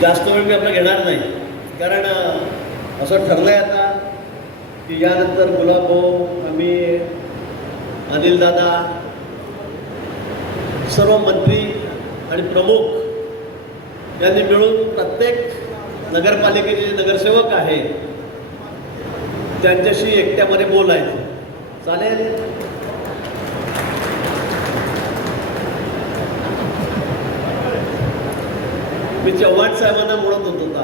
जास्त वेळ मी आपला घेणार नाही, कारण असं ठरलंय आता की यानंतर गुलाबभाऊ, आम्ही, अनिल दादा, सर्व मंत्री आणि प्रमुख यांनी मिळून प्रत्येक नगरपालिकेचे जे नगरसेवक आहे त्यांच्याशी एकट्यामध्ये बोलायचं. चालेल? मी चव्हाण साहेबांना म्हणत होता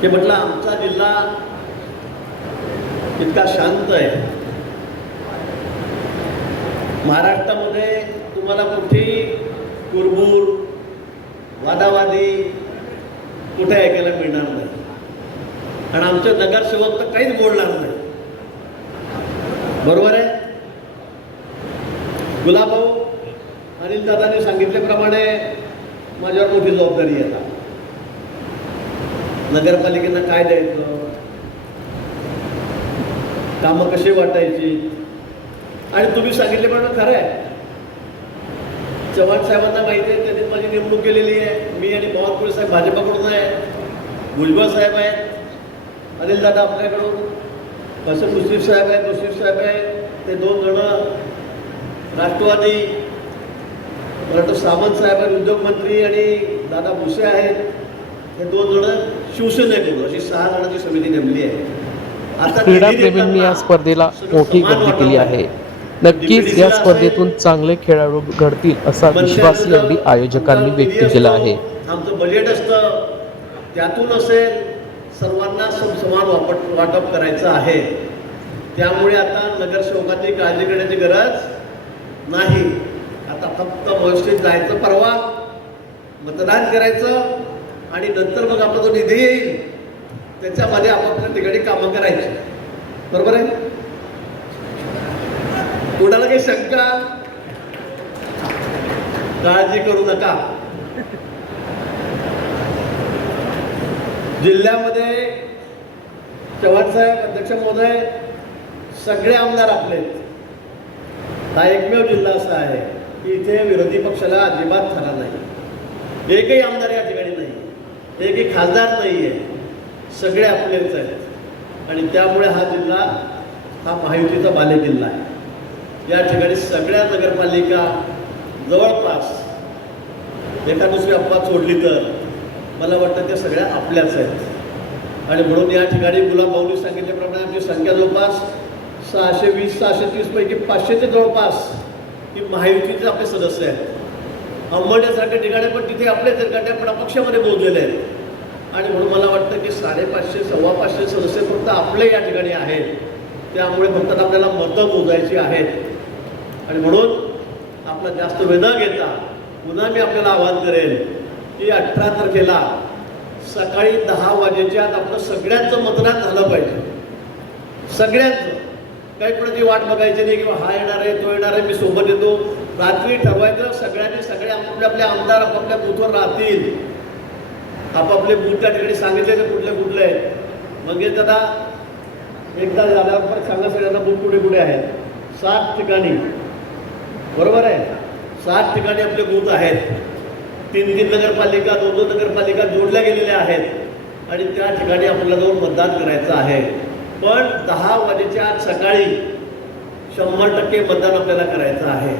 की म्हटलं आमचा जिल्हा इतका शांत आहे, महाराष्ट्रामध्ये तुम्हाला कुठेही कुरबुर, वादावादी कुठे ऐकायला मिळणार नाही, आणि आमचे नगरसेवक तर काहीच बोलणार नाही. बरोबर आहे? गुलाबभाऊ, अनिल दादांनी सांगितल्याप्रमाणे माझ्यावर मोठी जबाबदारी आहे. नगरपालिकेला काय द्यायचं, कामं कशी वाटायची, आणि तुम्ही सांगितल्याप्रमाणे खरं आहे. चव्हाण साहेबांना माहिती आहे, त्यांनी माझी नेमणूक केलेली आहे. मी आणि बावनकुळे साहेब भाजपाकडून आहे, भुजबळ साहेब आहेत, अनिल दादा आपल्याकडून, कसं मुश्रीफ साहेब आहेत, ते 2 जण राष्ट्रवादी, परंतु सामंत साहेब आहेत उद्योगमंत्री, आणि दादा भुसे आहेत, हे 2 जण शिवसेनेकडून, अशी 6 जणांची समिती नेमली आहे. आता क्रीडाप्रेमींनी या स्पर्धेला मोठी गर्दी केली आहे. नक्कीच या स्पर्धेतून चांगले खेळाडू घडतील असा विश्वास यावेळी आयोजकांनी व्यक्त केला आहे. आमचं बजेट असतं, त्यातून असेल सर्वांना समान वाटप करायचं आहे. त्यामुळे आता नगरसेवकांनी काळजी करण्याची गरज नाही. आता फक्त व्यवस्थित जायचं, परवा मतदान करायचं, आणि नंतर मग आपला जो निधी येईल त्याच्यामध्ये आपापल्या ठिकाणी कामं करायची. बरोबर आहे? कोणाला काही शंका, काळजी करू नका. जिल्ह्यामध्ये चव्हाण साहेब, अध्यक्ष महोदय, सगळे आमदार आपले. हा एकमेव जिल्हा असा आहे की इथे विरोधी पक्षाला अजिबात थारा नाही. एकही आमदार या ठिकाणी नाही, एकही खासदार नाही आहे, सगळे आपलेच आहेत. आणि त्यामुळे हा जिल्हा हा महायुतीचा बालेकिल्ला आहे. या ठिकाणी सगळ्या नगरपालिका जवळपास, एका दुसरी अपवाद सोडली तर मला वाटतं त्या सगळ्या आपल्याच आहेत. आणि म्हणून या ठिकाणी गुलाबभाऊंनी सांगितल्याप्रमाणे आमची संख्या जवळपास 620-630 पैकी 500च्या जवळपास ही महायुतीचे आपले सदस्य आहेत. अंबरनाथसारख्या ठिकाणी पण तिथे आपलेच आहेत, पण अपक्षामध्ये मोजलेले आहेत. आणि म्हणून मला वाटतं की 550-525 सदस्य फक्त आपले या ठिकाणी आहेत. त्यामुळे फक्त आपल्याला मतं मोजायची आहेत. आणि म्हणून आपला जास्त वेळ न घेता पुन्हा मी आपल्याला आवाहन करेन की 18 तारखेला सकाळी 10 वाजेच्या आत आपलं सगळ्यांचं मतदान झालं पाहिजे. सगळ्यांचं, काही कोणाची वाट बघायची नाही किंवा हा येणार आहे, तो येणार आहे, मी सोबत येतो. रात्री ठरवायचं, सगळे आपले आमदार आपापल्या बूथवर राहतील. आपापले बूथ त्या ठिकाणी सांगितले तर कुठले मंगेश दादा एकदा झाल्यावर पण सांगा सगळ्यांना बूथ कुठे कुठे आहेत. 7 ठिकाणी, बरोबर आहे, 7 ठिकाणी आपले बूथ आहेत. 3 नगरपालिका, 2 नगरपालिका जोडल्या गेलेल्या आहेत, आणि त्या ठिकाणी आपल्याला जाऊन मतदान करायचं आहे. पण 10 वाजेच्या आत सकाळी 100% मतदान आपल्याला करायचं आहे.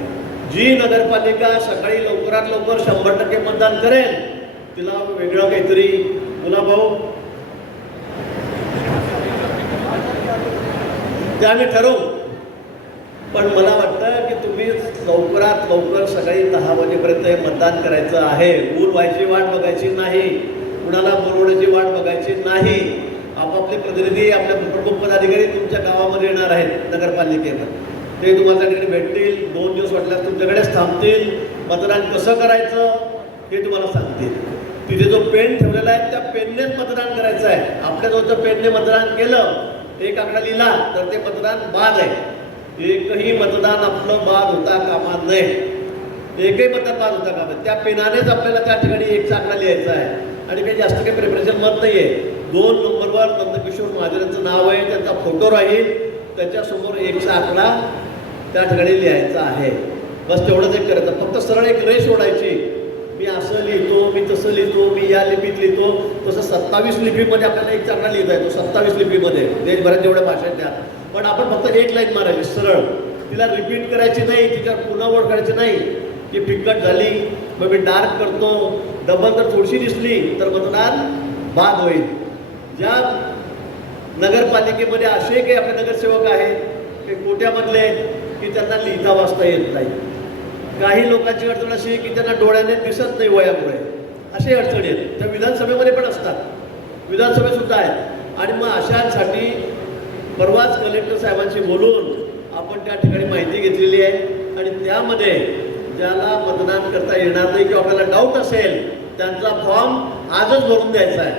जी नगरपालिका सकाळी लवकरात लवकर 100% मतदान करेल तिला वेगळं काहीतरी, गुलाबभाऊ, ते आम्ही ठरवू. पण मला वाटतं की तुम्ही लवकरात लवकर सकाळी 10 वाजेपर्यंत हे मतदान करायचं आहे. ऊर व्हायची वाट बघायची नाही, कुणाला बोलवण्याची वाट बघायची नाही. आपापले प्रतिनिधी, आपले प्रमुख पदाधिकारी तुमच्या गावामध्ये येणार आहेत नगरपालिकेमध्ये, ते तुम्हाला ठिकाणी भेटतील. 2 दिवस वाटल्यास तुमच्याकडेच थांबतील. मतदान कसं करायचं हे तुम्हाला सांगतील. तिथे जो पेन ठेवलेला आहे त्या पेननेच मतदान करायचं आहे. आपल्याजवळचं पेनने मतदान केलं, एक आकडा लिहिला तर ते मतदान बाद आहे. एकही मतदान आपलं बाद होता कामा नये. एकही मतदान बाद होता कामा. त्या पेनानेच आपल्याला त्या ठिकाणी 1 आकडा लिहायचा आहे. आणि काही जास्त काही प्रेफरेन्शियल मत नाही आहे. 2 नंबरवर नंदकिशोर महाजनांचं नाव आहे, त्यांचा फोटो राहील, त्याच्यासमोर 1 आकडा त्या ठिकाणी लिहायचा आहे. बस तेवढंच एक करायचं. फक्त सरळ एक रेष ओढायची. मी असं लिहितो, मी तसं लिहितो, मी या लिपीत लिहितो. तसं 27 लिपीमध्ये आपल्याला एक चांगला लिहिता येतो. 27 लिपीमध्ये देशभरात जेवढ्या भाषा आहेत त्या. पण आपण फक्त एक लाईन मारायची सरळ. तिला रिपीट करायची नाही, तिच्यावर पुन्हा ओळ करायची नाही. ती फिक्कट झाली मग मी डार्क करतो. डबल जर थोडीशी दिसली तर मतदान बाद होईल. ज्या नगरपालिकेमध्ये असे काही आपले नगरसेवक आहेत ते कोट्यामधले आहेत की त्यांना लिहिता वाचता येत नाही. काही लोकांची अडचण अशी आहे की त्यांना डोळ्याने दिसत नाही वयामुळे. असे अडचणी आहेत. त्या विधानसभेमध्ये पण असतात, विधानसभेसुद्धा आहेत. आणि मग अशांसाठी परवाच कलेक्टर साहेबांशी बोलून आपण त्या ठिकाणी माहिती घेतलेली आहे. आणि त्यामध्ये ज्याला मतदान करता येणार नाही किंवा आपल्याला डाऊट असेल त्यांचा फॉर्म आजच भरून द्यायचा आहे,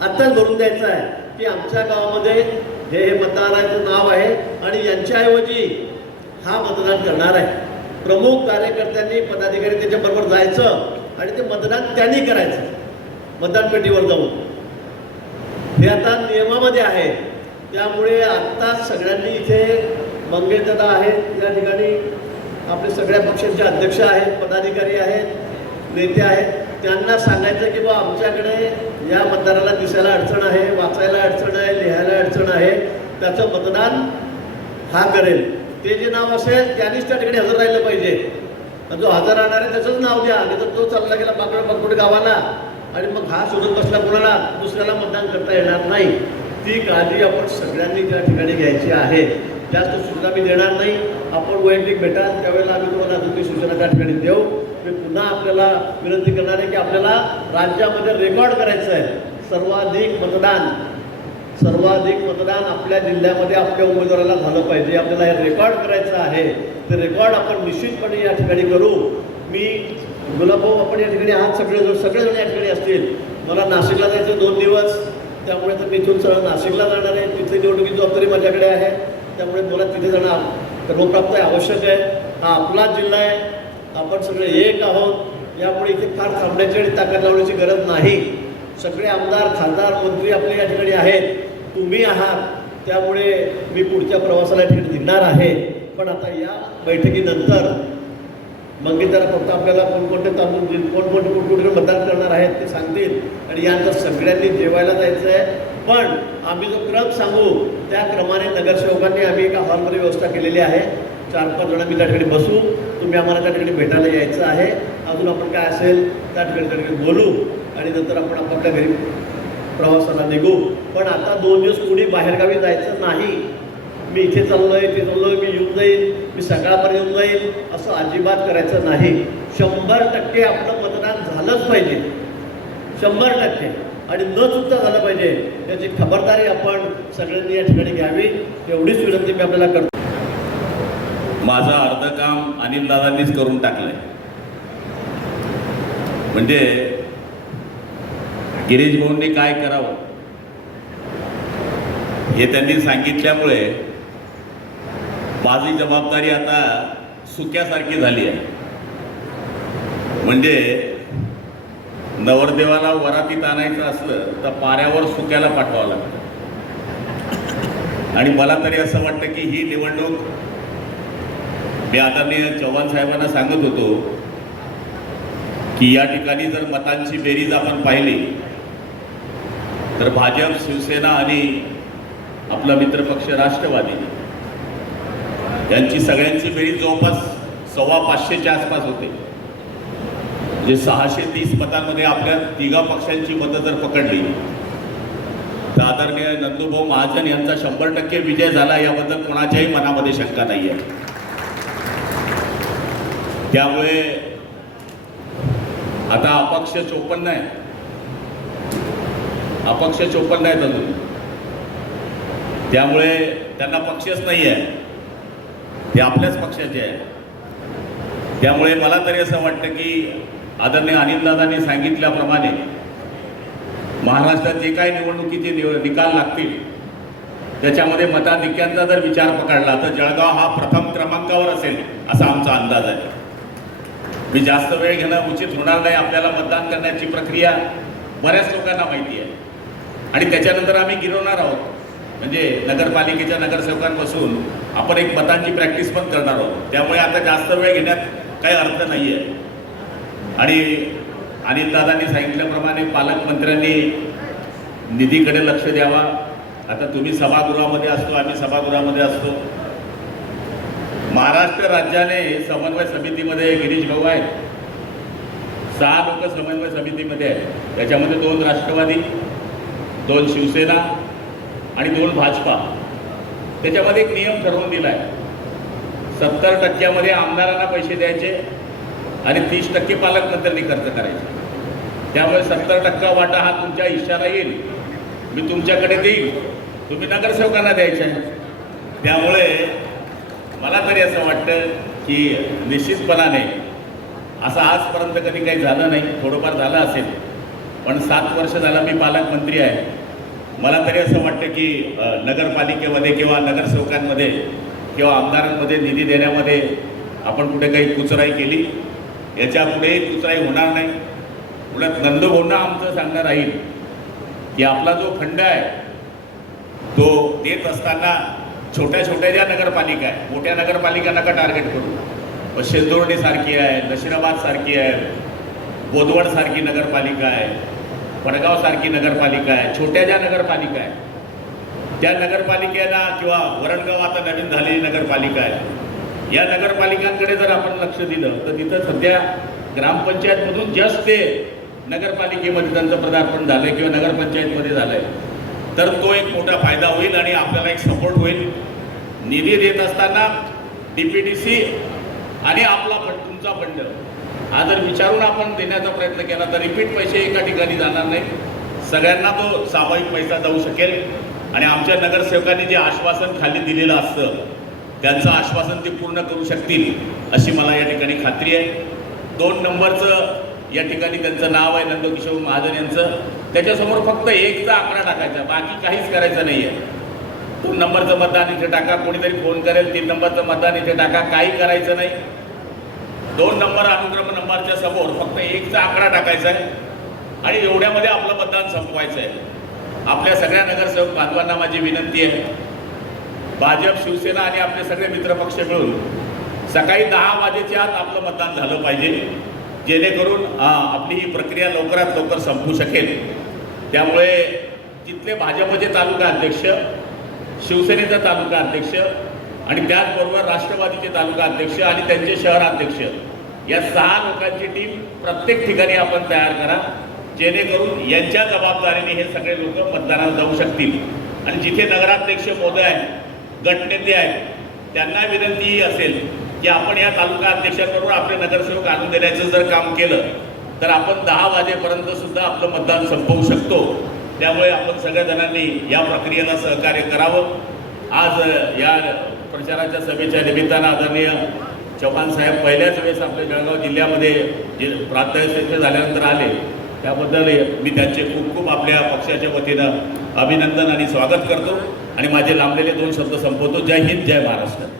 आत्ताच भरून द्यायचा आहे की आमच्या गावामध्ये हे मतदाराचं नाव आहे आणि यांच्याऐवजी हा मतदान करणार आहे. प्रमुख कार्यकर्त्यांनी पदाधिकारी त्याच्याबरोबर जायचं आणि ते मतदान त्यांनी करायचं मतदान पेटीवर जाऊन. हे आता नियमामध्ये आहे. त्यामुळे आत्ता सगळ्यांनी इथे मंगेशदादा आहेत, या ठिकाणी आपले सगळ्या पक्षांचे अध्यक्ष आहेत, पदाधिकारी आहेत, नेते आहेत. त्यांना सांगायचं की बा आमच्याकडे या मतदाराला दिसायला अडचण आहे, वाचायला अडचण आहे, लिहायला अडचण आहे, त्याचं मतदान हा करेल. ते जे नाव असेल त्यांनीच त्या ठिकाणी हजर राहिलं पाहिजे. जो हजर राहणार आहे त्याचंच नाव द्या. आणि तर तो चालला गेला बागडे गावाला आणि मग हा शोधत बसला कोणाला दुसऱ्याला मतदान करता येणार नाही. ती काळजी आपण सगळ्यांनी त्या ठिकाणी घ्यायची आहे. जास्त सूचना मी देणार नाही. आपण वैयक्तिक भेटाल त्यावेळेला आम्ही तुम्हाला अजून सूचना त्या ठिकाणी देऊ. मी पुन्हा आपल्याला विनंती करणार आहे की आपल्याला राज्यामध्ये रेकॉर्ड करायचं आहे. सर्वाधिक मतदान आपल्या जिल्ह्यामध्ये आपल्या उमेदवाराला झालं पाहिजे. आपल्याला हे रेकॉर्ड करायचं आहे. ते रेकॉर्ड आपण निश्चितपणे या ठिकाणी करू. मी गुलाबभाऊ आपण या ठिकाणी आहात, सगळेजण या ठिकाणी असतील. मला नाशिकला जायचं 2 दिवस, त्यामुळे तर मी इथून सरळ नाशिकला जाणार आहे. तिथली निवडणुकीची जबाबदारी माझ्याकडे आहे. त्यामुळे मला तिथे जाणं कर्मप्राप्त आहे, आवश्यक आहे. हा आपलाच जिल्हा आहे, आपण सगळे एक आहोत. यामुळे इथे फार थांबण्याची आणि ताकद लावण्याची गरज नाही. सगळे आमदार, खासदार, मंत्री आपले या ठिकाणी आहेत, तुम्ही आहात. त्यामुळे मी पुढच्या प्रवासाला या ठिकाणी निघणार आहे. पण आता या बैठकीनंतर मंगेशदादा फक्त आपल्याला कोणकोणते तालुके कोणकोणते मतदान करणार आहेत ते सांगतील. आणि यानंतर सगळ्यांनी जेवायला जायचं आहे. पण आम्ही जो क्रम सांगू त्या क्रमाने नगरसेवकांनी आम्ही एका हॉलमध्ये व्यवस्था केलेली आहे. 4-5 जण आम्ही त्या ठिकाणी बसू. तुम्ही आम्हाला त्या ठिकाणी भेटायला यायचं आहे. अजून आपण काय असेल त्या ठिकाणी बोलू आणि नंतर आपण आपापल्या घरी प्रवासाला निघू. पण आता 2 दिवस कुणी बाहेरगावी जायचं नाही. मी इथे चाललो आहे, ते चाललो आहे, मी येऊन जाईल, मी सकाळपर्यंत येऊन जाईल, असं अजिबात करायचं नाही. 100% आपलं मतदान झालंच पाहिजे, 100%. आणि न चुकता झालं पाहिजे. याची खबरदारी आपण सगळ्यांनी या ठिकाणी घ्यावी, एवढीच विनंती मी आपल्याला करतो. माझं अर्ध काम अनिलदादांनीच करून टाकलंय. म्हणजे गिरीश भाऊंनी काय करावं हे त्यांनी सांगितल्यामुळे माझी जबाबदारी आता सुक्यासारखी झाली आहे. म्हणजे नवरदेवाला वरातीत आणायचं असलं तर पाऱ्यावर सुक्याला पाठवावं लागतं. आणि मला तरी असं वाटतं की ही निवडणूक, मी आदरणीय चव्हाण साहेबांना सांगत होतो की या ठिकाणी जर मतांची बेरीज आपण पाहिली तर भाजप, शिवसेना आणि आपला मित्रपक्ष राष्ट्रवादी यांची सगळ्यांची बेरीज जवळपास 525च्या आसपास होते. जे 630 मतांमध्ये आपल्या तिघा पक्षांची मतं जर पकडली तर आदरणीय नंदूभाऊ महाजन यांचा 100% विजय झाला याबद्दल कोणाच्याही मनामध्ये शंका नाही आहे. त्यामुळे आता अपक्ष 54 आहे, अपक्ष 54 आहेत अजून. त्यामुळे त्यांना पक्षच नाही आहे, ते आपल्याच पक्षाचे आहे. त्यामुळे मला तरी असं वाटतं की आदरणीय अनिलदादांनी सांगितल्याप्रमाणे महाराष्ट्रात जे काही निवडणुकीचे निकाल लागतील त्याच्यामध्ये मताधिक्यांचा जर विचार पकडला तर जळगाव हा प्रथम क्रमांकावर असेल असा आमचा अंदाज आहे. मी जास्त वेळ घेणं उचित होणार नाही. आपल्याला मतदान करण्याची प्रक्रिया बऱ्याच लोकांना माहिती आहे आणि त्याच्यानंतर आम्ही गिरवणार आहोत. म्हणजे नगरपालिकेच्या नगरसेवकांपासून आपण एक मतांची प्रॅक्टिस पण करणार आहोत. त्यामुळे आता जास्त वेळ घेण्यात काही अर्थ नाही आहे. आणि अनिलदादांनी सांगितल्याप्रमाणे पालकमंत्र्यांनी निधीकडे लक्ष द्यावा. आता तुम्ही सभागृहामध्ये असतो, आम्ही सभागृहामध्ये असतो. महाराष्ट्र राज्याने समन्वय समितीमध्ये गिरीश भाऊ आहेत, 6 लोक समन्वय समितीमध्ये आहेत. त्याच्यामध्ये 2 राष्ट्रवादी, 2 शिवसेना आणि 2 भाजपा. त्याच्यामध्ये एक नियम ठरवून दिला आहे, 70% आमदारांना पैसे द्यायचे आणि 30% पालकमंत्र्यांनी खर्च करायचे. त्यामुळे 70% वाटा हा तुमच्या हिश्श्याला येईल, मी तुमच्याकडे देईल, तुम्ही नगरसेवकांना द्यायचे आहे. त्यामुळे मला तरी असं वाटतं की निश्चितपणाने असं आजपर्यंत कधी काही झालं नाही. थोडंफार झालं असेल, पण 7 वर्ष झालं मी पालकमंत्री आहे. मला तरी असं वाटतं की नगरपालिकेमध्ये किंवा नगरसेवकांमध्ये किंवा आमदारांमध्ये निधी देण्यामध्ये आपण कुठे काही कुचराई केली, याच्या पुढे कुचराई होणार नाही. उलट नंदभाऊंना आमचं सांगणं राहील की आपला जो खंड आहे तो देत असताना छोट्या छोट्या ज्या नगरपालिका आहे, मोठ्या नगरपालिका नका टार्गेट करू. शेंदुर्णीसारखी आहे, नशिराबादसारखी आहे, बोदवडसारखी नगरपालिका आहे, वडगावसारखी नगरपालिका आहे, छोट्या ज्या नगरपालिका आहे त्या नगरपालिकेला किंवा वरणगाव आता नवीन झालेली नगरपालिका आहे, या नगरपालिकांकडे जर आपण लक्ष दिलं तर तिथं सध्या ग्रामपंचायतमधून जस्ट ते नगरपालिकेमध्ये त्यांचं पदार्पण झालं आहे किंवा नगरपंचायतमध्ये झालं आहे, तर तो एक मोठा फायदा होईल आणि आपल्याला एक सपोर्ट होईल. निधी देत असताना DPDC आणि आपला फंड, तुमचा फंड हा जर विचारून आपण देण्याचा प्रयत्न केला तर रिपीट पैसे एका ठिकाणी जाणार नाही, सगळ्यांना तो सामायिक पैसा जाऊ शकेल. आणि आमच्या नगरसेवकांनी जे आश्वासन खाली दिलेलं असतं त्यांचं आश्वासन ते पूर्ण करू शकतील अशी मला या ठिकाणी खात्री आहे. 2 नंबरचं या ठिकाणी त्यांचं नाव आहे नंदकिशोर महाजन यांचं, त्याच्यासमोर फक्त 1चा आकडा टाकायचा, बाकी काहीच करायचं नाही आहे. 2 नंबरचं मतदान इथे टाका, कोणीतरी फोन करेल, 3 नंबरचं मतदान इथे टाका, काही करायचं नाही. 2 नंबर अनुक्रम नंबरच्या समोर फक्त 1चा आकडा टाकायचा आहे आणि एवढ्यामध्ये आपलं मतदान संपवायचं आहे. आपल्या सगळ्या नगरसेवक बांधवांना माझी विनंती आहे, भाजप, शिवसेना आणि आपले सगळे मित्रपक्ष मिळून सकाळी 10 वाजेच्या आत आपलं मतदान झालं पाहिजे, जेणेकरून आपली ही प्रक्रिया लवकरात लवकर संपू शकेल. त्यामुळे तिथले भाजपचे तालुका अध्यक्ष, शिवसेनेचा तालुका अध्यक्ष आणि त्याचबरोबर राष्ट्रवादीचे तालुका अध्यक्ष आणि त्यांचे शहराध्यक्ष, या 6 लोकांची टीम प्रत्येक ठिकाणी आपण तयार करा, जेणेकरून यांच्या जबाबदारीने हे सगळे लोक मतदानाला जाऊ शकतील. आणि जिथे नगराध्यक्ष महोदय आहेत, गटनेते आहेत, त्यांना विनंती ही असेल की आपण या तालुका अध्यक्षांबरोबर आपले नगरसेवक आणून देण्याचं जर काम केलं तर आपण 10 वाजेपर्यंत सुद्धा आपलं मतदान संपवू शकतो. त्यामुळे आपण सगळ्या जणांनी या प्रक्रियेला सहकार्य करावं. आज या प्रचाराच्या सभेच्या निमित्तानं आदरणीय चव्हाण साहेब पहिल्याच वेळेस आपल्या जळगाव जिल्ह्यामध्ये जे प्रात्यक्षिक झाल्यानंतर आले, त्याबद्दल मी त्यांचे खूप खूप आपल्या पक्षाच्या वतीनं अभिनंदन आणि स्वागत करतो आणि माझे लांबलेले 2 शब्द संपवतो. जय हिंद, जय महाराष्ट्र.